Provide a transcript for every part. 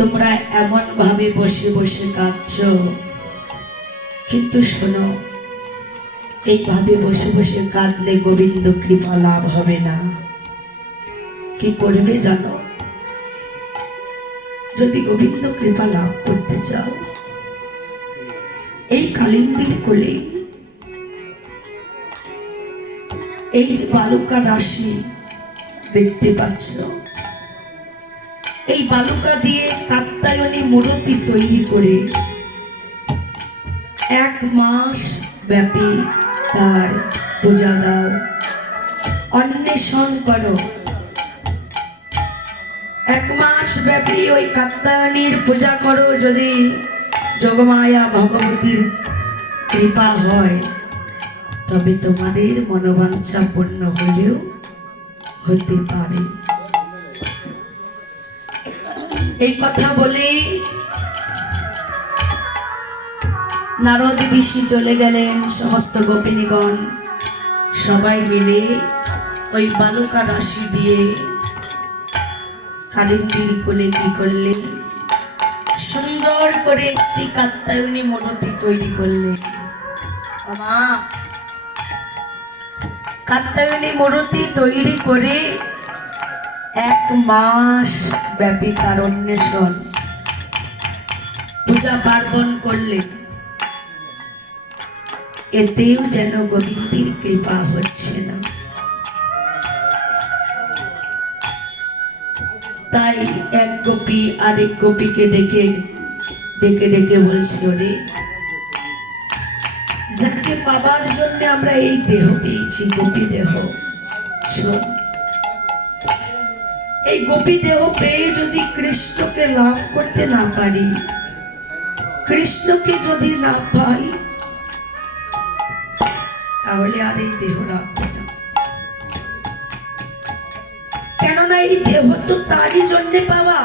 তোমরা এমন ভাবে বসে বসে কাঁদছো, কিন্তু শোনো, এইভাবে বসে বসে কাঁদলে গোবিন্দ কৃপা লাভ হবে না। কি করবে জানো? যদি গোবিন্দ কৃপা লাভ করতে চাও, এই কালিন্দীর কোলে এই যে বালুকা রাশি দেখতে পাচ্ছ, এই বালুকা দিয়ে কাত্যায়নী মূর্তি তৈরি করে 1 মাস ব্যাপী তার পূজা দাও, অন্বেষণ করো। 1 মাস ব্যাপী ওই কাত্যায়নীর পূজা করো। যদি যোগমায়া ভগবতীর কৃপা হয়, তবে তোমাদের মনোবাঞ্ছা পূর্ণ হলেও হতে পারে। এই কথা বলে নারদ ঋষি চলে গেলেন। সমস্ত গোপিনীগণ সবাই মিলে ওই বালুকা রাশি দিয়ে কালিন্দীর কোলে কি করলেন? সুন্দর করে একটি কাত্যায়নী মূর্তি তৈরি করলেন। মা, কাত্যায়নী মূর্তি তৈরি করে 1 মাস ব্যাপী তার অন্বেষণ পূজা পার্বণ করলেন। এতেও যেন গোবিন্দের কৃপা হচ্ছে না। তাই এক গোপী আরেক গোপীকে ডেকে ডেকে বলছে, ওরে, যাকে পাবার জন্য আমরা এই দেহ পেয়েছি, গোপী দেহ, শোন, এই গোপী দেহ পেয়ে যদি কৃষ্ণকে লাভ করতে না পারি, কৃষ্ণকে যদি না পাই, তাহলে আর এই দেহ রাখবো না। কেননা এই দেহ তো তারই জন্য পাওয়া।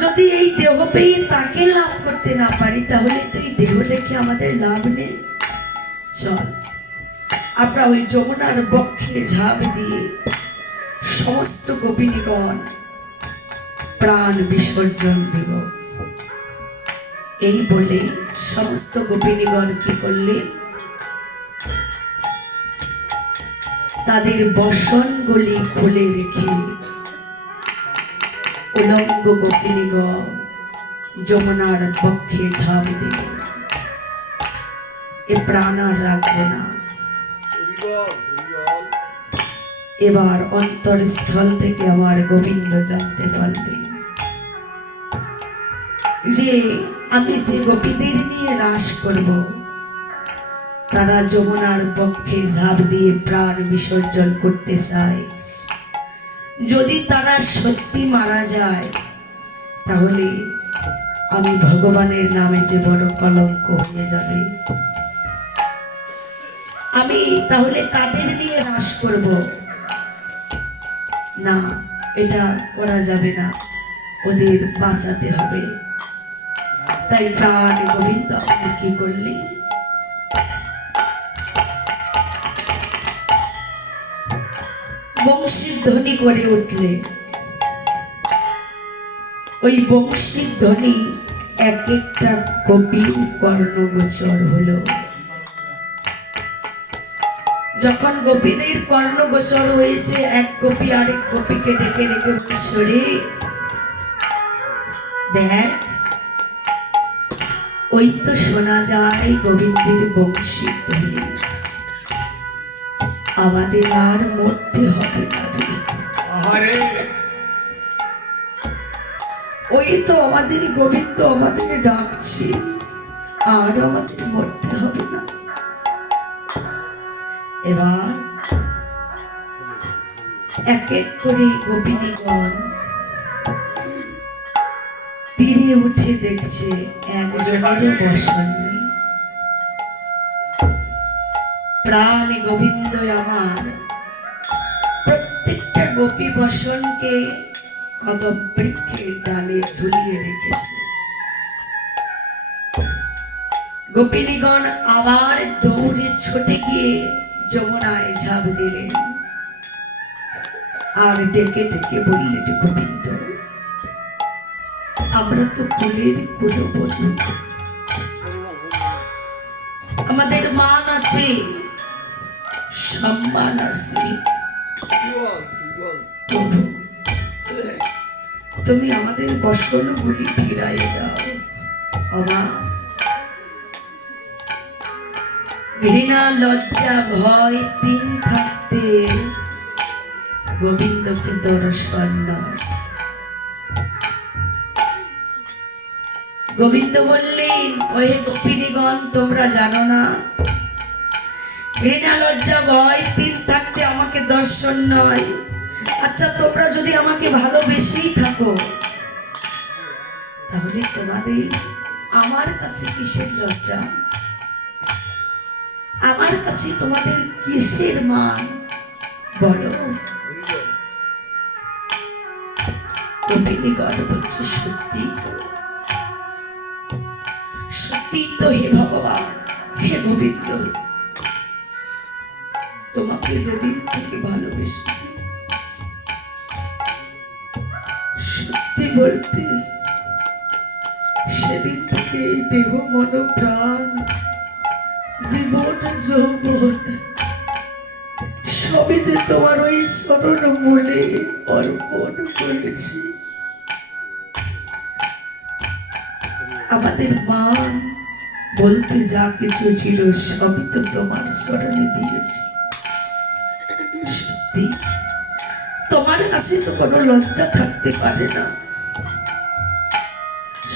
যদি এই দেহ পেয়ে তাকে লাভ করতে না পারি, তাহলে তো এই দেহ রেখে আমাদের লাভ নেই। চল, আমরা ওই যমুনার বক্ষে ঝাঁপ দিয়ে সমস্ত গোপিনীগণ প্রাণ বিসর্জন দেব। এই বলে সমস্ত গোপিনীগণ কি করলেন? তাদের বসনগুলি খুলে রেখে উলঙ্গ গোপিনীগণ যমুনার বক্ষে ঝাঁপ দিলেন। এ প্রাণ আর রাখবো না। এবার অন্তরস্থল থেকে আমার গোবিন্দ জানতে পারলেন যে আমি যে গোপীদের নিয়ে রাস করব, তারা যমুনার বক্ষে ঝাঁপ দিয়ে প্রাণ বিসর্জন করতে চায়। যদি তারা সত্যি মারা যায়, তাহলে আমি ভগবানের নামে যে বড় কলঙ্ক হয়ে যাবে। আমি তাহলে কাদের নিয়ে রাস করব? না, এটা করা যাবে না, ওদের বাঁচাতে হবে। তাই প্রাণ গোবিন্দ আপনি কি করলেন? বংশীর ধ্বনি করে উঠলে। ওই বংশীর ধ্বনি এক একটা গোপীর কর্ণগোচর হলো। যখন গোপীদের কর্ণগোচর হয়েছে, এক গোপী আরেক গোপীকে ডেকে ডেকে বলছে, দেখ, ওই তো শোনা যায় গোবিন্দের বংশীর ধ্বনি। আমাদের আর মরতে হবে না রে। ওই তো আমাদের গোবিন্দ আমাদের ডাকছে, আর আমাদের মরতে হবে না। এবার এক এক করে গোপিনীগণ তীরে উঠে দেখছে একজনেরও বসন নেই। প্রাণ গোবিন্দ আমার প্রত্যেকটা গোপী বসনকে কদম বৃক্ষের ডালে ঝুলিয়ে রেখেছে। গোপিনীগণ আবার দৌড়ে ছুটে গিয়ে যমুনায় ঝাঁপ দিলেন আর ডেকে ডেকে বললেন, গোবিন্দ, আমরা তো কুলের কুলবধূ, আমাদের মান আছে, সম্মান আছে। প্রভু, তুমি আমাদের বসনগুলি ফিরাই দাও। অমা, ঘৃণা লজ্জা ভয় তিন থাকতে গোবিন্দকে দর্শন নয়। গোবিন্দ বললেন, ওহে গোপিনীগণ, তোমরা জানো না ঘৃণা লজ্জা ভয় তিন থাকতে আমাকে দর্শন নয়। আচ্ছা, তোমরা যদি আমাকে ভালোবেসেই থাকো, তাহলে তোমাদের আমার কাছে কিসের লজ্জা, আমার কাছে তোমাদের কিসের মান বলো? গোপিনীগণ বলছে, সত্যি তো, সত্যি তো হে ভগবান, হে গোবিন্দ, তোমাকে যেদিন থেকে ভালোবেসেছি, সত্যি বলতে সেদিন থেকে এই দেহ মন প্রাণ জীবন যৌবন সবই যে তোমার ওই চরণ মূলে অর্পণ করেছি। আমাদের মান বলতে যা কিছু ছিল সবই তো তোমার চরণে দিয়েছি। সত্যি তোমার কাছে তো কোনো লজ্জা থাকতে পারে না।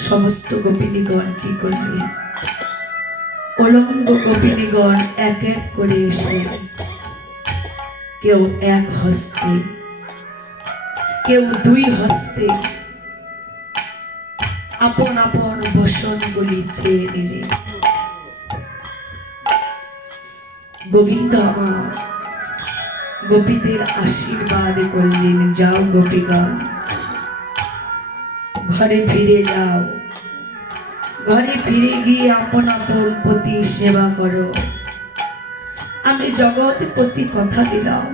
সমস্ত গোপিনীগণ কি করলে? উলঙ্গ গোপিনীগণ এক এক করে এসে কেউ এক হস্তে, কেউ দুই হস্তে আপন আপন বসনগুলি চেয়ে নিলে। গোবিন্দ আমার গোপীদের আশীর্বাদ করলেন, যাও গোপীগণ, ঘরে ফিরে যাও, ঘরে ফিরে গিয়ে আপন আপন পতি সেবা করো। আমি জগৎপতি কথা দিলাম,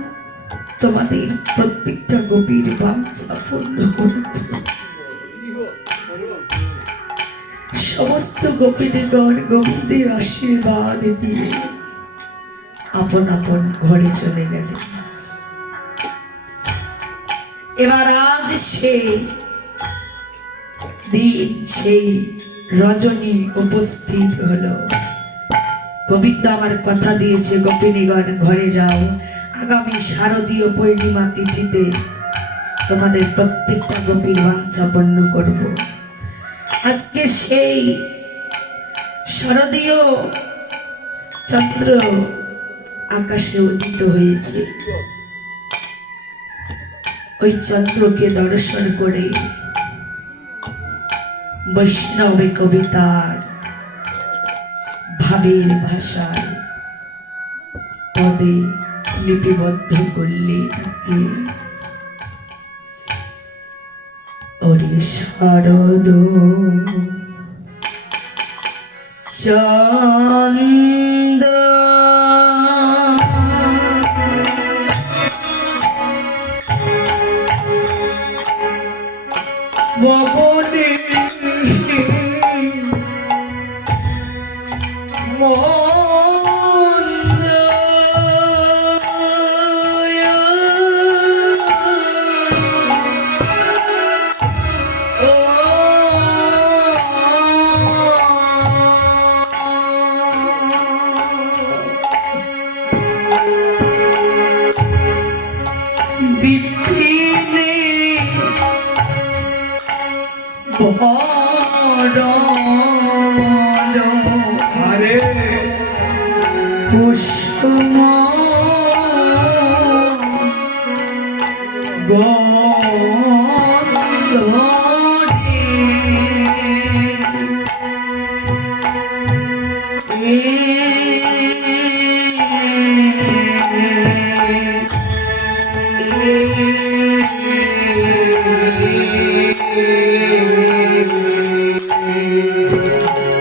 তোমাদের প্রত্যেকটা গোপীর বাঞ্ছা পূর্ণ করব। সমস্ত গোপিনীগণ গোবিন্দের আশীর্বাদ দিয়ে আপন আপন ঘরে চলে গেলেন। এবার আজ সেই দিন, সেই রজনী উপস্থিত হলো। গোবিন্দ আমার কথা দিয়েছে, গোপিনীগণ ঘরে যাও, আগামী শারদীয় পূর্ণিমা তিথিতে তোমাদের প্রত্যেকটা গোপীর বাঞ্ছা পূর্ণ করব। আজকে সেই শারদীয় চন্দ্র আকাশে উদিত হয়েছে। ওই চন্দ্রকে দর্শন করে বৈষ্ণবে কবিতার ভাবের ভাষায় পদে লিপিবদ্ধ করলে তাকে, ওরে শারদ চন্দ ববনে হরে পুষ্পম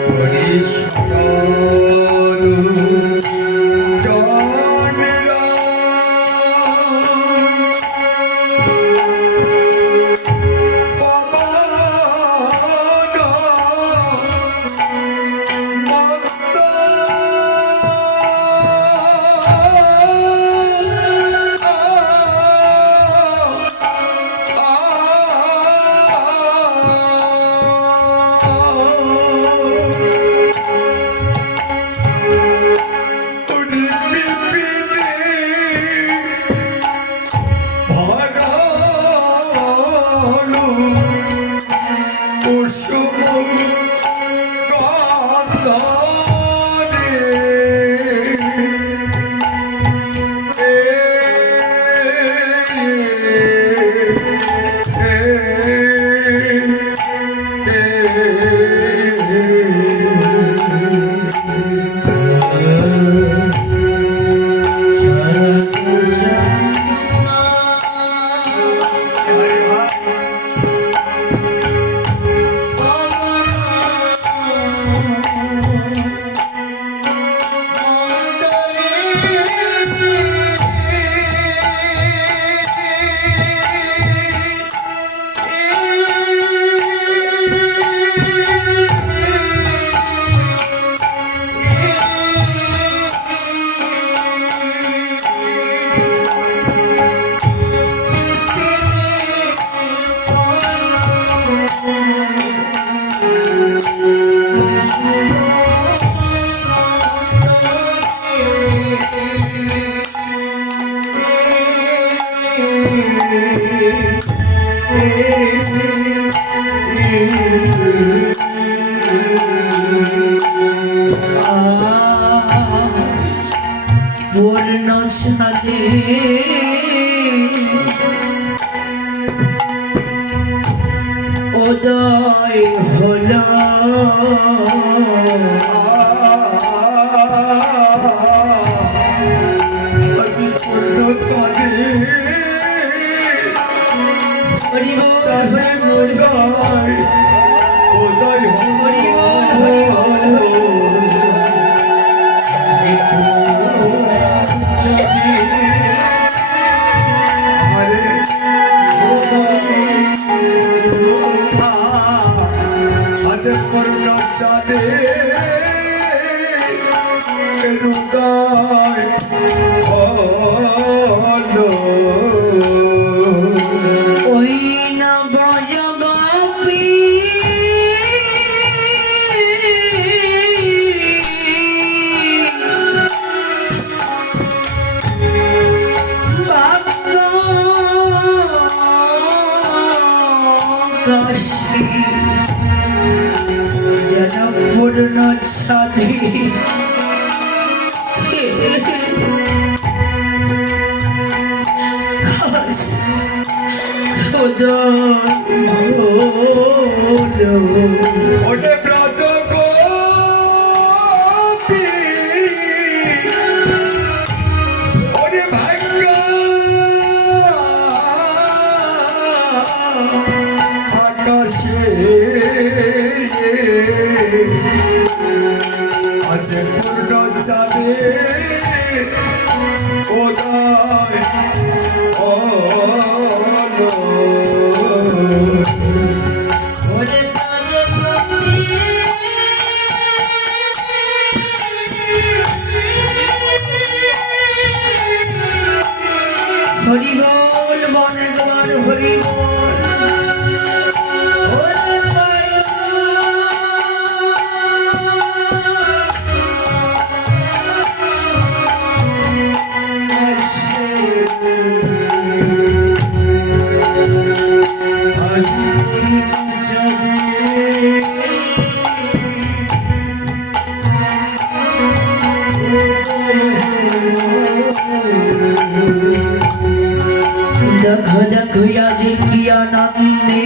হরে শারদ চন্দ্র উদয় হলো আজি পূর্ণ চাঁদে হরি বল চাঁদে উদয় উদয় হরি বল হরি বল হরি বল চাঁদে আরে আজ পূর্ণ চাঁদে হৃদয় হলো ওই না ব্রজগোপী ভাগ্য কাশী জনপূর্ণ ছাদে ওরে ব্রত গোপী ওরে ভাগ্য আকাশে আছে পূর্ণ যাবে উদয় হলো হরি বল বনে গণ হরি বল দেখ দেখ আজ কি আনন্দে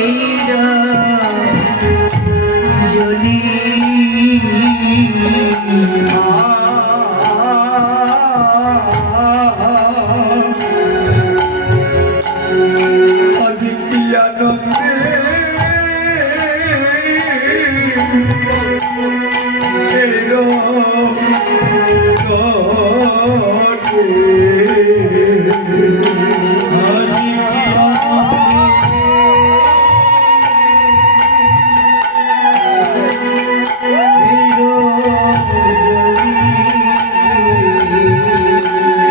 এইরা জনি আজি কি আনন্দে এলো আজি কি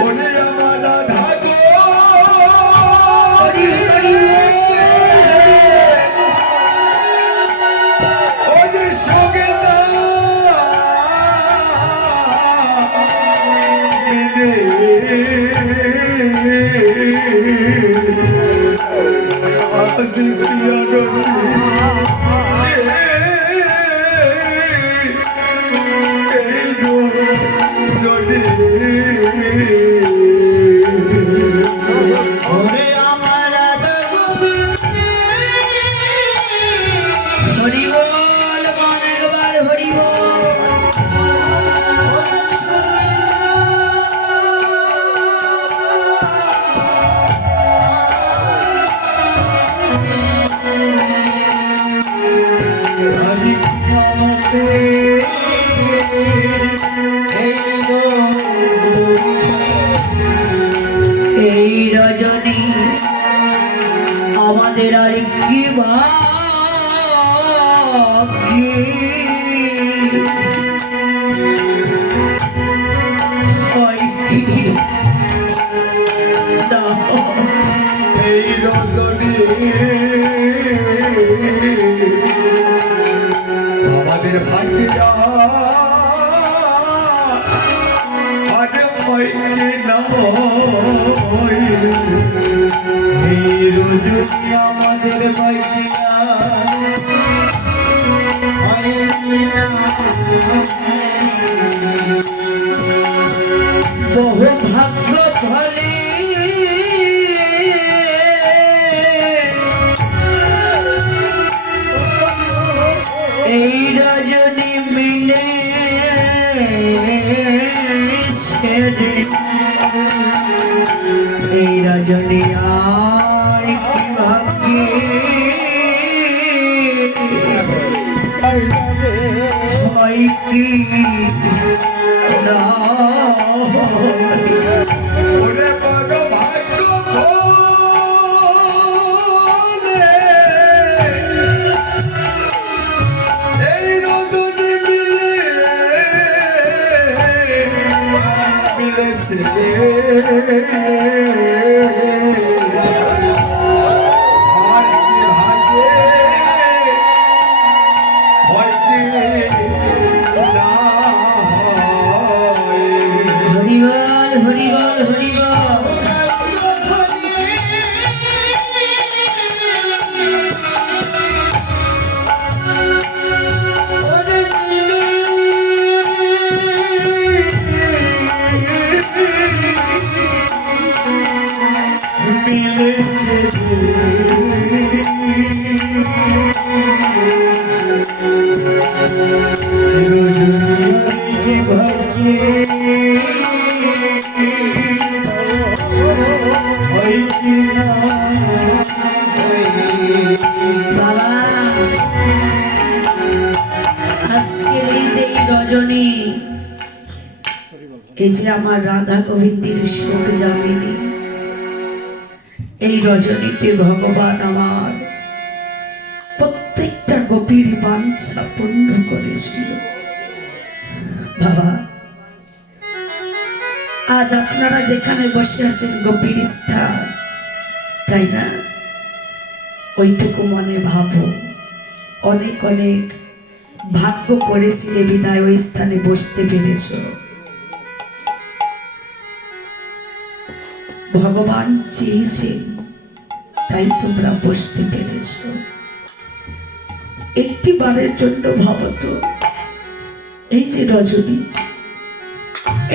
ওরে আমার রাধা গো হরি হরি ওরে সঙ্গীতা মিলে আজি প্রিয় নন্দী এই জনি ওরে আমার রাধা গোবিন্দ হরি বল মন একবার হরি বল আজি কিয়ামতে এই রজনী আমাদের আর কি বাকি হয় কি না এই রজনী আমাদের ভাগ্যা আরে হইতে না এই রজনী আমাদের ভাগ্যা হইতে না বহু ভাগ্য ভয় জানে আর কি ভাগ্যে হয় কি না ওরে বড় ভাগ্য বলে এই রজনী মিলেছে আর কি ভাগ্যে হয় কি না হয়। হরিবল হরিবল হরিবল বাবা আজকের এই যে এই রজনী এই যে আমার রাধা গোবিন্দের শোক যাবেনি এই রজনীতে ভগবান আমার প্রত্যেকটা গোপীর বাঞ্ছা পূর্ণ করেছিল বাবা আজ আপনারা যেখানে বসে আছেন গোপীর স্থান তাই না ওইটুকু মনে ভাবো অনেক অনেক ভাগ্য করেছিলে বিদায় ওই স্থানে বসতে পেরেছ ভগবান চেয়েছেন তাই তোমরা বসতে পেরেছ একটি বারের জন্য ভাবতো এই যে রজনী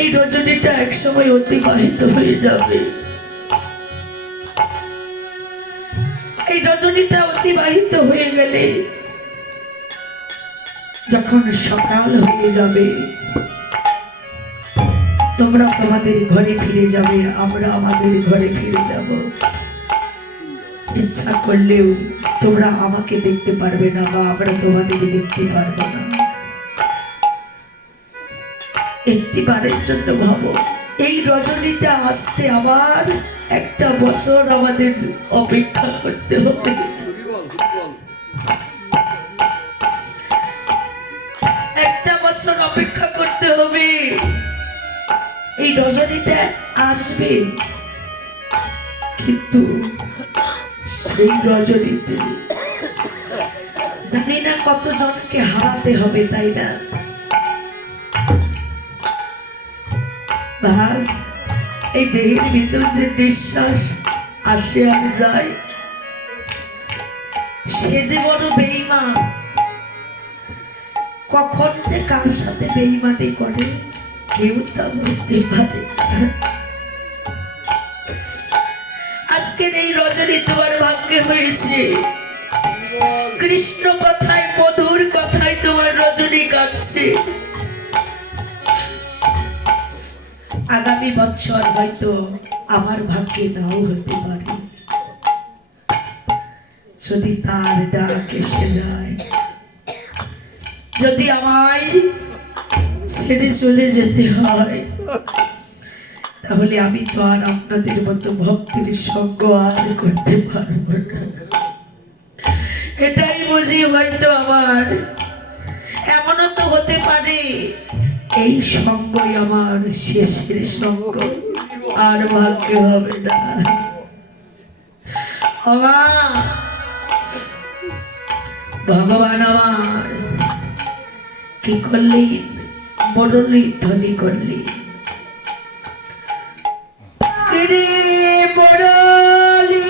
এই রজনীটা একসময় অতিবাহিত হয়ে যাবে এই রজনীটা অতিবাহিত হয়ে গেলে যখন সকাল হয়ে যাবে তোমরা তোমাদের ঘরে ফিরে যাবে আমরা আমাদের ঘরে ফিরে যাব ইচ্ছা করলেও তোমরা আমাকে দেখতে পারবে না বা আমরা তোমাদের দেখতে পারবো না একটি বারের জন্য ভাবো এই রজনীটা আসতে আবার একটা বছর আমাদের অপেক্ষা করতে হবে একটা বছর অপেক্ষা করতে হবে এই রজনীটা আসবে কিন্তু সেই রজনীতে জানি না কতজনকে হারাতে হবে তাই না ভাই এই দেহের ভিতর যে নিঃশ্বাস আসে আর যায় সে যে বড় বেঈমান কখন যে কার সাথে বেঈমানি করে কেউ তা বলতে পারে আজকের এই রজনী তোমার ভাগ্যে হয়েছে কৃষ্ণ কথায় মধুর কথায় তোমার রজনী কাটছে আগামী বছর হয়তো আমার ভাগ্যে নাও হতে পারে যদি তার ডাক এসে যায় যদি আমায় ছেড়ে চলে যেতে হয় তাহলে আমি তো আর আপনাদের মতো ভক্তির সঙ্গ আর করতে পারবো না এটাই বুঝি হয়তো আমার এমনও তো হতে পারে এই সঙ্গই আমার শেষের সঙ্গ আর ভাগ্য হবে না ভগবান আমার কি করলি মুরলি ধ্বনি করলি রে মুরলি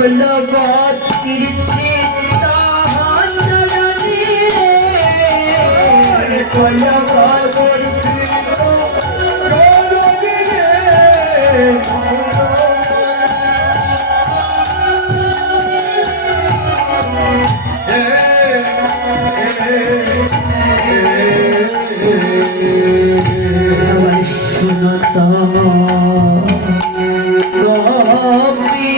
হলো গতির চিন্তা হাতছানি রে হলো গতির আমার শুনতা গোপী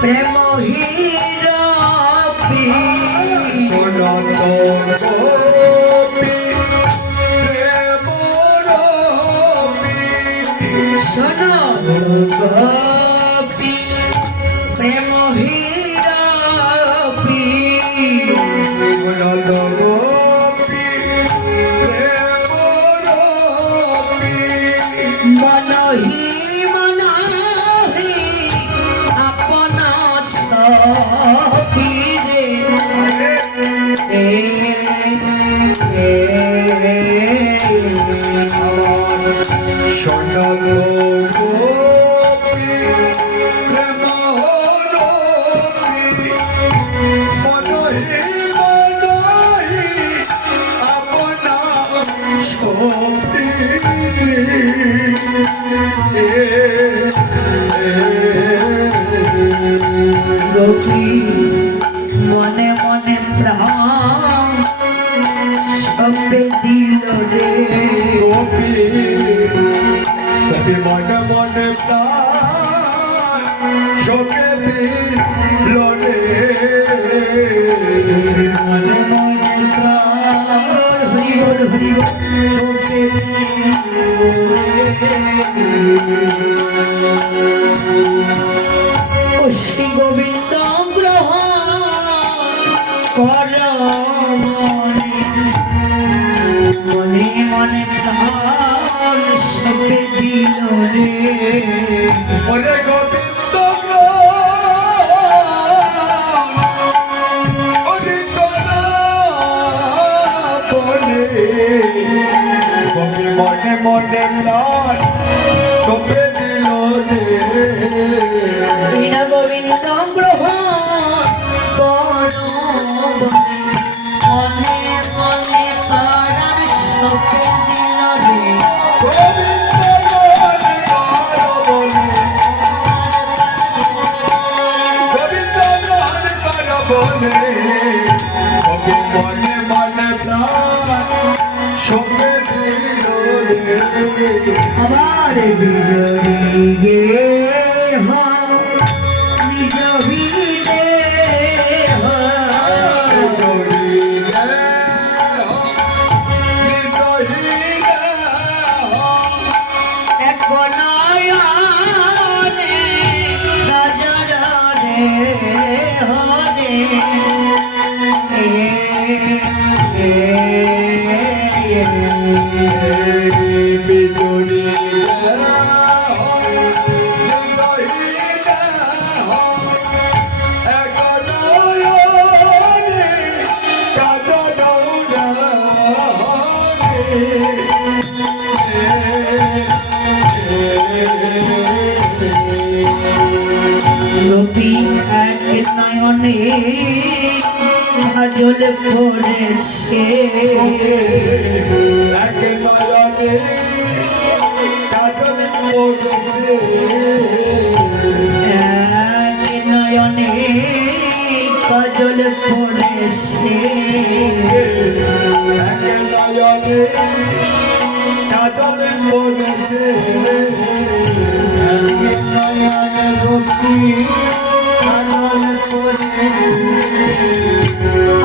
প্রেম হীরাপি শোনো গোপী প্রেম হীরাপি মনহি মনহি আপনা সখীরে গোপী মনে মনে প্রাণ সপে দিল রে মনে মনে প্রাণ শোকে দিল রে মনে মনে প্রাণ হরি বল সপে ও শ্রী গোবিন্দ গ্রহণ কর মনে মনে প্রাণ সপে দিল রে ওরে গোবিন্দ ওরে তোরা বলে কবি মনে মনে প্রাণ সপে দিল রে হীরা গোবিন্দ গ্রহণ কর মনে মনে প্রাণ সপে দিল রে গোবিন্দ মনে কর বলে গোবিন্দ মনে কর বলে কবি মনে মনে প্রাণ সপে দিল রে আমার বিজয়ী গে বিজয়ী রে এক নয়নে গজর রে হরে নবী এক নয়নে কাজল করেছে এক নয়নে কাজল করেছে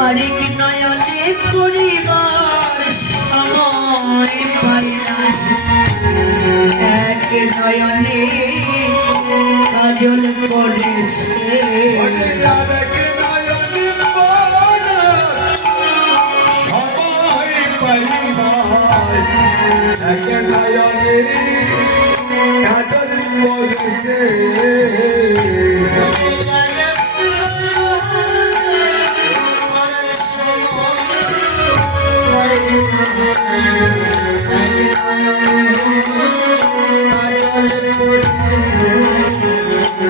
আরেক নয়নে পরিবার সময় পাই না এক নয়নে কাজল করেছে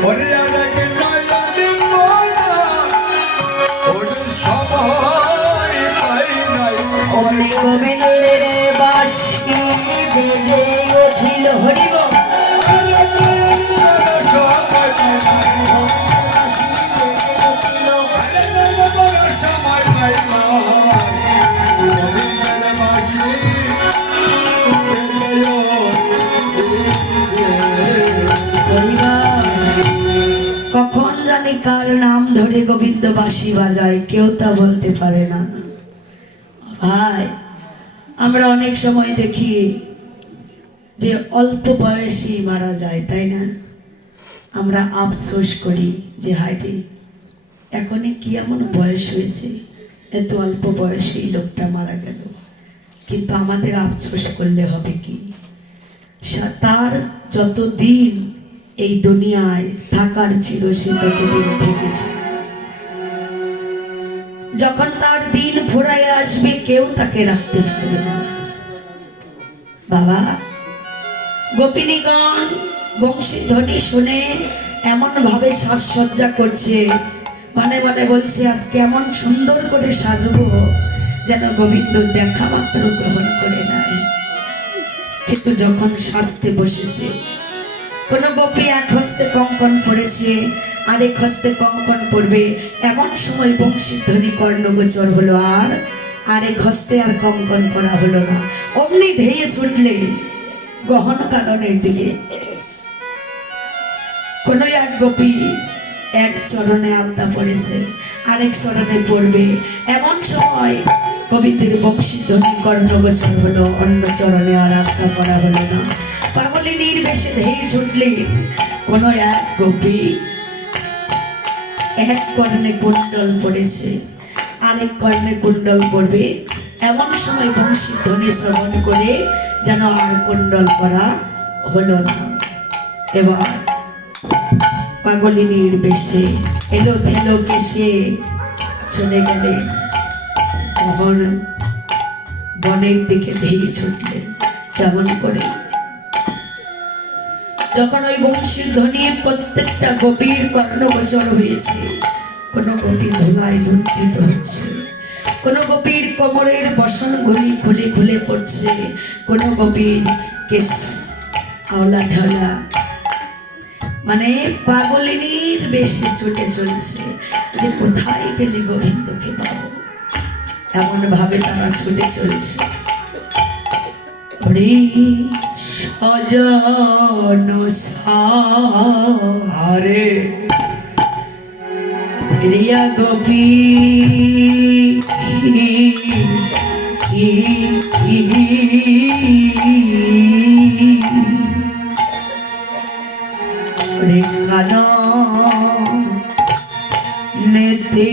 Hare বেজে উঠিল হরিব আরে নয়নদার সময় পাই নাই বাঁশি বেজে উঠিল আরে নয়নদার সময় পাই নাই গোবিন্দের বাঁশি বেজেও উঠেছে। হরিবা কখন জানি কার নাম ধরে গোবিন্দ বাঁশি বাজায় কেউ তা বলতে পারে না ভাই। আমরা অনেক সময় দেখি যে অল্প বয়সী মারা যায় তাই না, আমরা আফসোস করি যে হায়রে এখনই কি এমন বয়স হয়েছে এত অল্প বয়সেই লোকটা মারা গেল। কিন্তু আমাদের আফসোস করলে হবে কি, তার যত দিন এই দুনিয়ায় থাকার ছিল সে ততদিন থেকেছে। যখন তার দিন ফুরায় আসবে কেউ তাকে রাখতে পারবে না। বাবা গোপিনীগণ বংশীধ্বনি শুনে এমন ভাবে সাজসজ্জা করছে, মানে মানে বলছে আজ কেমন সুন্দর করে সাজবো যেন গোবিন্দ দেখা মাত্র গ্রহণ করে নাই। কিন্তু যখন সাজতে বসেছে, কোন গোপী এক হস্তে কঙ্কন পড়েছে আরেক হস্তে কঙ্কন পড়বে, এমন সময় বংশীধ্বনি কর্ণগোচর হলো আর আরেক হস্তে আর কঙ্কন করা হলো না। অমনি ধেয়ে ছুটলে গহন কাননের দিকে। কোন এক গোপী এক চরণে আলতা পড়েছে আরেক চরণে পড়বে, এমন সময় কবিদের বংশীধ্বনি কর্ণগোচর হলো, অন্য চরণে আর আলতা পড়া হলো না। পাগলিনীর বেশে ধেয়ে ছুটলে কোন এক গোপী এক কর্ণে কুণ্ডল পড়েছে আরেক কর্ণে কুণ্ডল পড়বে, এমন সময় বংশীধ্বনি শ্রবণ করে যেন আর কুণ্ডল পরা হলো না। এবার পাগলিনীর বেশে এলো থেলো কেসে চলে গেলে তখন বনের দিকে ধেয়ে ছুটলেন। কেমন করে, যখন ওই বংশীর ধ্বনি প্রত্যেকটা গোপীর কর্ণগোচর হয়েছে, কোন গোপী ধোঁয়ায় লুণ্ঠিত হচ্ছে, কোন গোপীর কোমরের বসন ঘড়ি খুলে খুলে পড়ছে, কোন গোপীর কেশ আওলা ঝালা, মানে পাগলিনীর বেশি ছুটে চলছে যে কোথায় গেলে গোবিন্দকে পাবো, এমন ভাবে তারা ছুটে চলছে। হরি সজন আরে রিয়া গোপী রে কান নেতে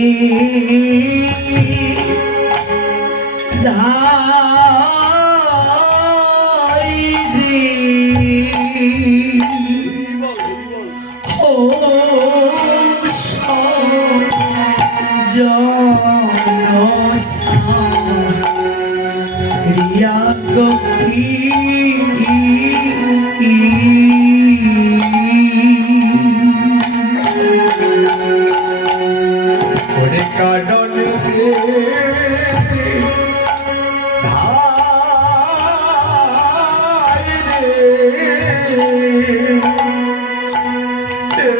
রিয়া গোপী ওরে কানন দে ধাই রে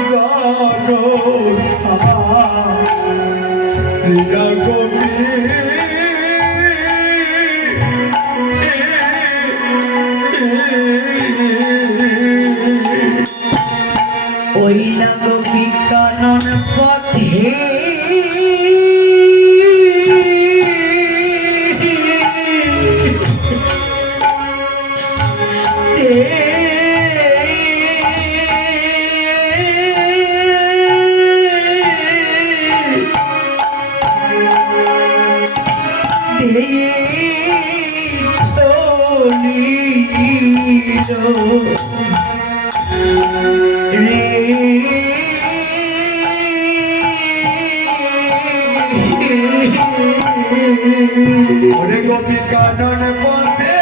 জানো সা রিয়া গোপী ওই না গোপী কানন পথে ওরে গোপী কানন পথে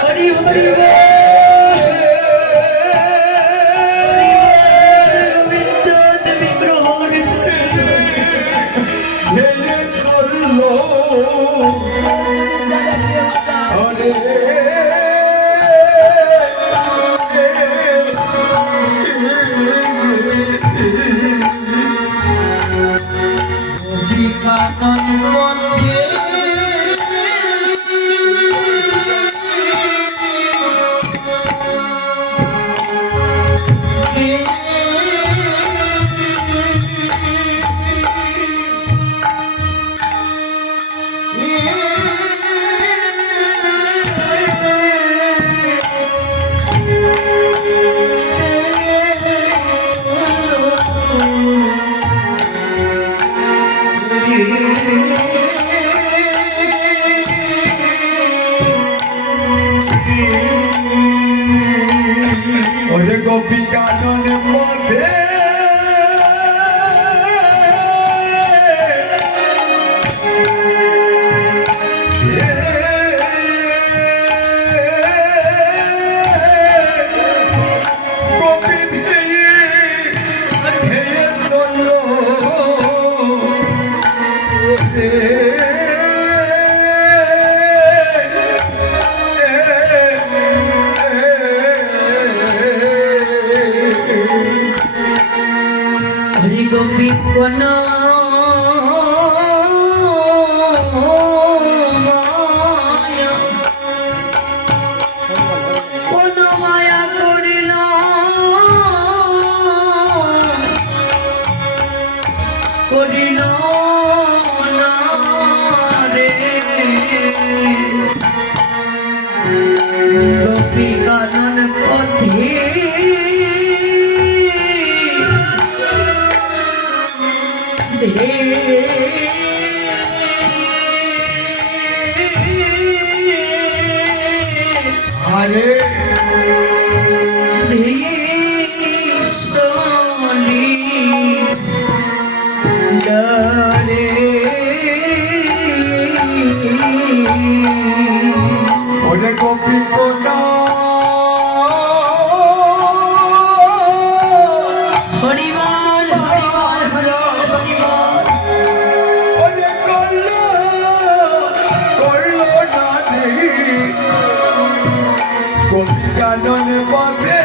হরি হরি গোবিন্দ তুমি গ্রহণ গোপী কানন পথে ওরে গোপী কানন পথে গোপী ধেয়ে ধেয়ে চললো হরি গোপী কোন কোন মায়া করিল করিল না রে গোপী কানন পথে আরে ওরে গোপী কোন হরিবল হরিবল হরিবল ওরে করলো করলো না রে গোপী কানন পথে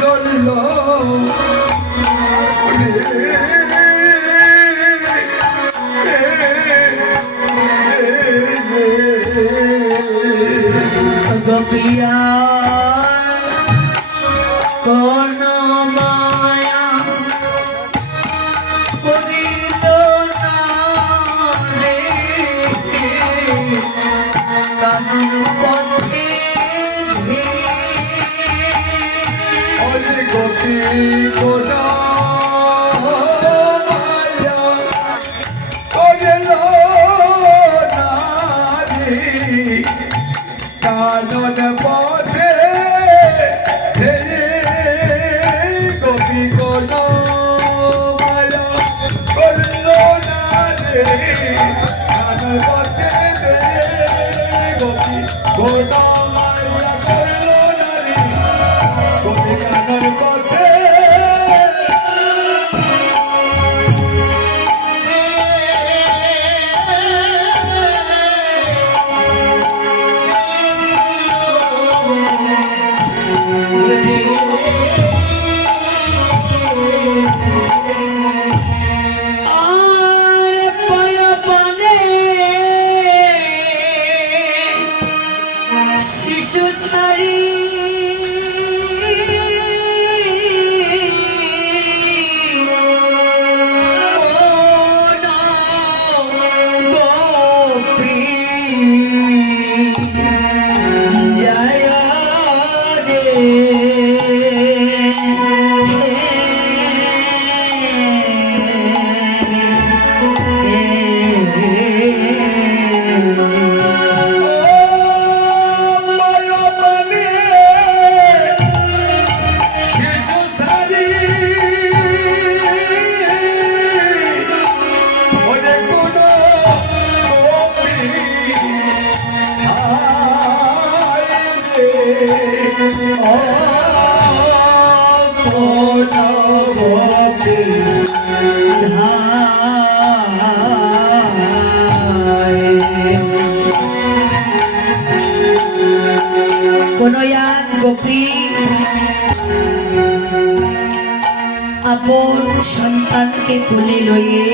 চললো গোপিয়া কোন মায়া করিল না রে কানন পথে ওরে গোপী কোন মায়া করিল না রে কানন পথে গোপী কোন মায়া করিল না রে কানন পথে গোপী কোন মায়া করিল না রে গোপী কানন পথে শিশু সারি গোপী জয় গোপী আপন সন্তানকে কোলে লইয়ে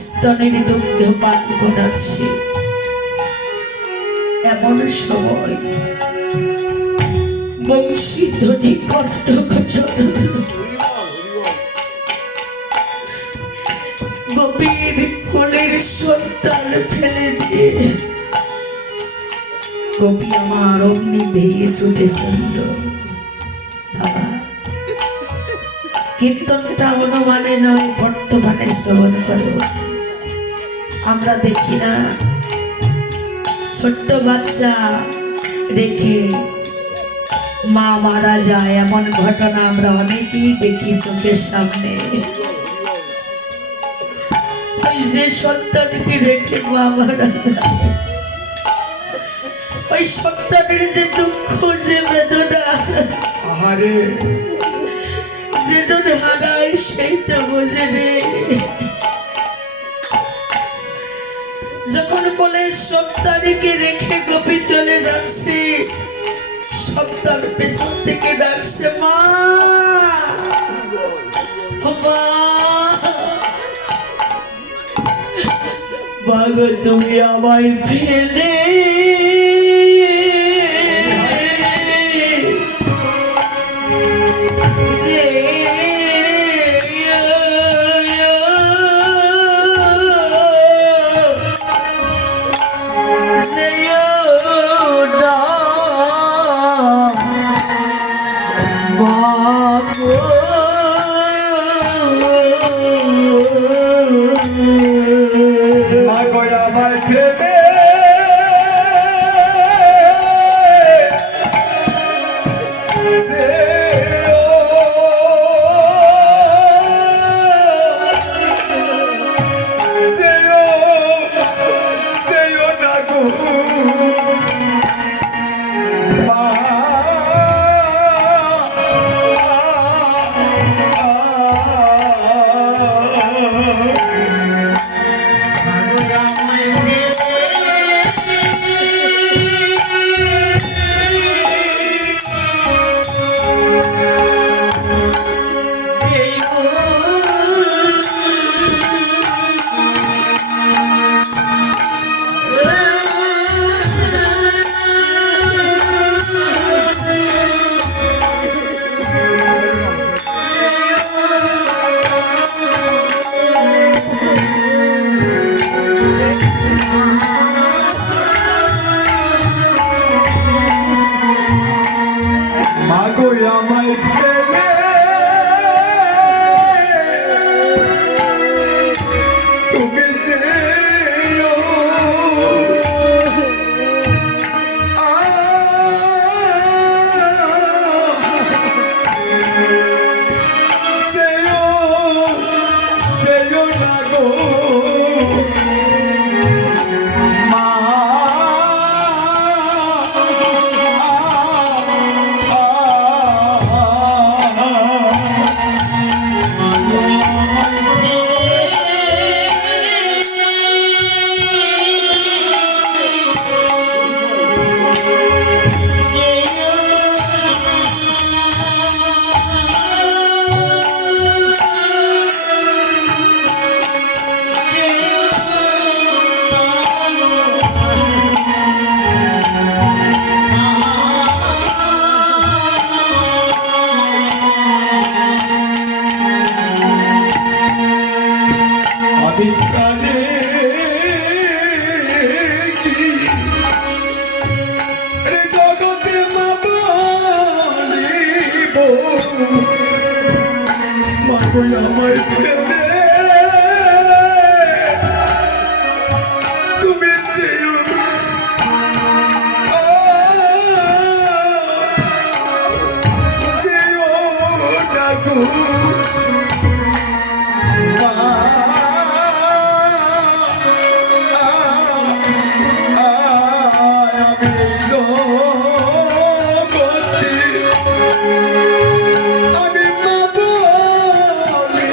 স্তনের দুগ্ধ পান করাচ্ছে। এমন সময় বংশীধ্বনি কণ্ঠগোচর গোপীর কোলের সন্তান ফেলে দিয়ে গোপী আমার অগ্নি দিয়ে ছুটে চলল। বাবা, কীর্তনটা অনুমানে নয়, বর্তমানে শ্রবণ করো। আমরা দেখি না ছোট্ট বাচ্চা রেখে মা মারা যায়, এমন ঘটনা আমরা অনেকেই দেখি চোখের সামনে। ওই যে সন্তানকে রেখে মা মারা যায়, ওই সন্তানের যে দুঃখ, যে বেদনা, আহারে যেজন হারায় সেই তো বোঝে রে। যখন কোলে সন্তানকে রেখে গোপী চলে যাচ্ছে, সন্তান পেছন থেকে ডাকছে, মা মা, মা গো তুমি আমায় ফেলে মাগয়া মাই ফেলে আমায় ফেলে তুমি যেও না গো আমি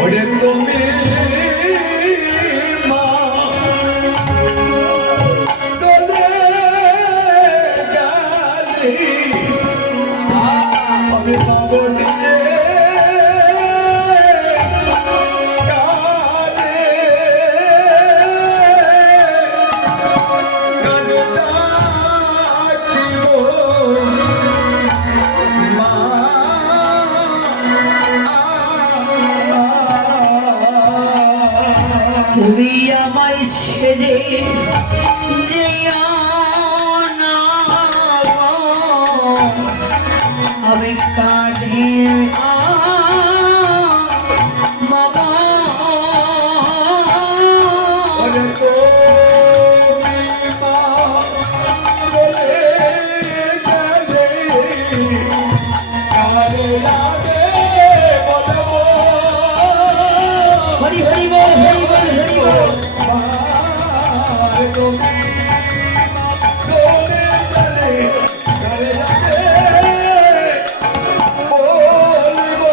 ওরে তুমি মা চলে গেলি আমি পাবো নিয়ে কাঁদে কাঁদে ডাকিব মা তুমি আমায় ছেড়ে যেও না গো, আমি কাঁদে বাবা। ওরে তুমি মা চলে গেলি কারে লাগে বলবো হরি হরি বল, হরি বল, হরি বল। আরে তুমি মা চলে গেলি কারে লাগে বলবো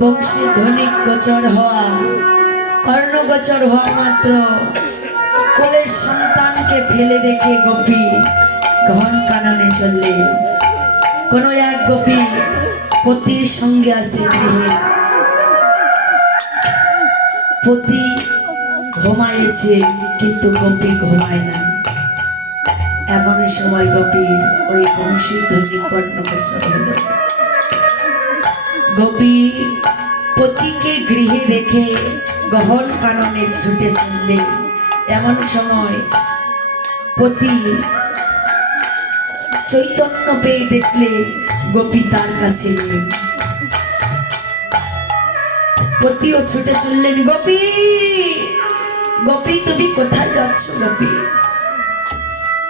বংশী ধনিক গোচর হওয়া, কর্ণগোচর হওয়া মাত্র কোলের সন্তানকে ফেলে রেখে গোপী ঘন কাননে চললেন। কোনো এক গোপী পতির সঙ্গে আসে গৃহে। পতি ঘুমাইছে কিন্তু গোপী ঘুমায় না। এমন সময় গোপীর ওই বংশী ধনিক কর্ণগোচর হলো। গোপী পতিকে গৃহে রেখে গহন কাননে ছুটে চললেন। এমন সময় পতি চৈতন্য পেয়ে দেখলেন গোপী তার কাছে নেই। পতিও ছুটে চললেন, গোপী গোপী তুমি কোথায় যাচ্ছ গোপী?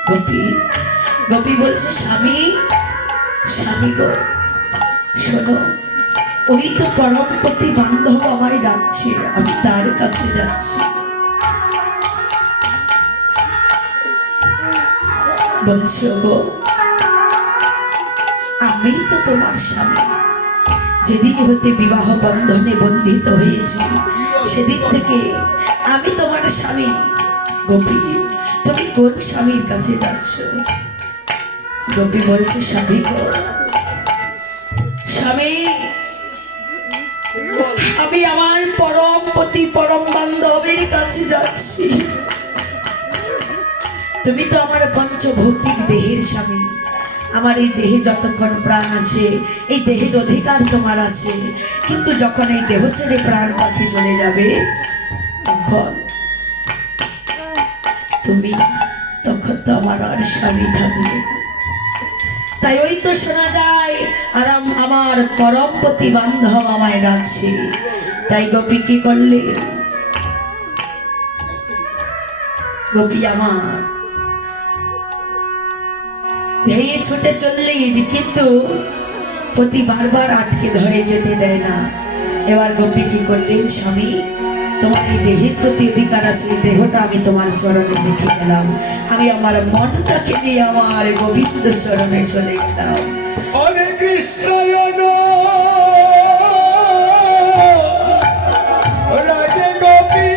গোপী গোপী বলছে, স্বামী স্বামী গো শোনো, উনি তো পরমপতি বান্ধব আমায় ডাকছে, আমি তার কাছে যাচ্ছি। বলছে, গো আমি তো তোমার স্বামী, যেদিন হতে বিবাহ বন্ধনে বন্ধিত হয়েছি সেদিন থেকে আমি তোমার স্বামী। গোপী তুমি কোন স্বামীর কাছে যাচ্ছ? গোপী বলছে, স্বামী গো স্বামী, আমি আমার পরম পতি পরম বান্ধবের কাছে যাচ্ছি। তুমি তো আমার পঞ্চভৌতিক দেহের স্বামী, আমার এই দেহে যতক্ষণ প্রাণ আছে এই দেহের অধিকার তোমার আছে, কিন্তু যখন এই দেহ ছেড়ে প্রাণ পাখি চলে যাবে তখন তুমি তখন তো আমার আর স্বামী থাকবে না। তাই ওই তো শোনা যায় আর আমার পরমপতি বান্ধব আমায় ডাকছে। তাই গোপী কি করলেন? গোপী আমার ধেয়ে ছুটে চললেই কিন্তু পতি বারবার আটকে ধরে যেতে দেয় না। এবার গোপী কি করলেন, স্বামী তোমার এই দেহের প্রতি অধিকার আছে, এই দেহটা আমি তোমার চরণে রেখে গেলাম, আমি আমার মনটাকে নিয়ে আমার গোবিন্দ চরণে চলে গেলাম। হরে কৃষ্ণ রাজে গোপী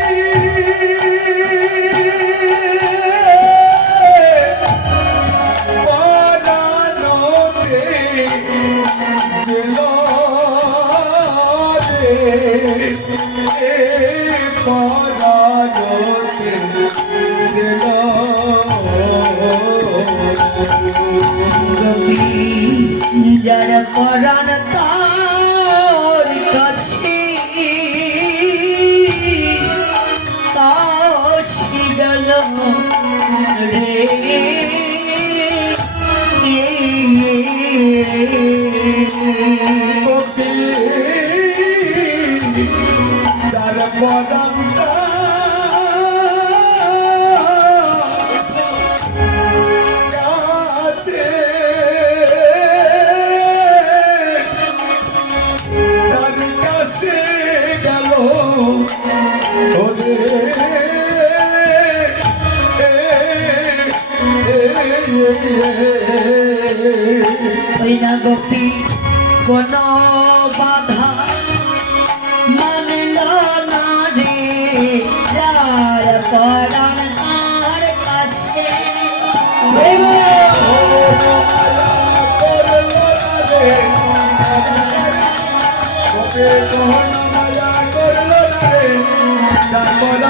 বানানোতে দিল রে বানানোতে দিল। গোপী যার পরাণ তার কাছে কাশি গেল রে গোপী যার পদান্তা কাছে তার কাছে গেল ওরে ওই না গোপী কোন বাধা মানল না রে, যার পরাণ তার কাছে মায়া করল না রে, তারপর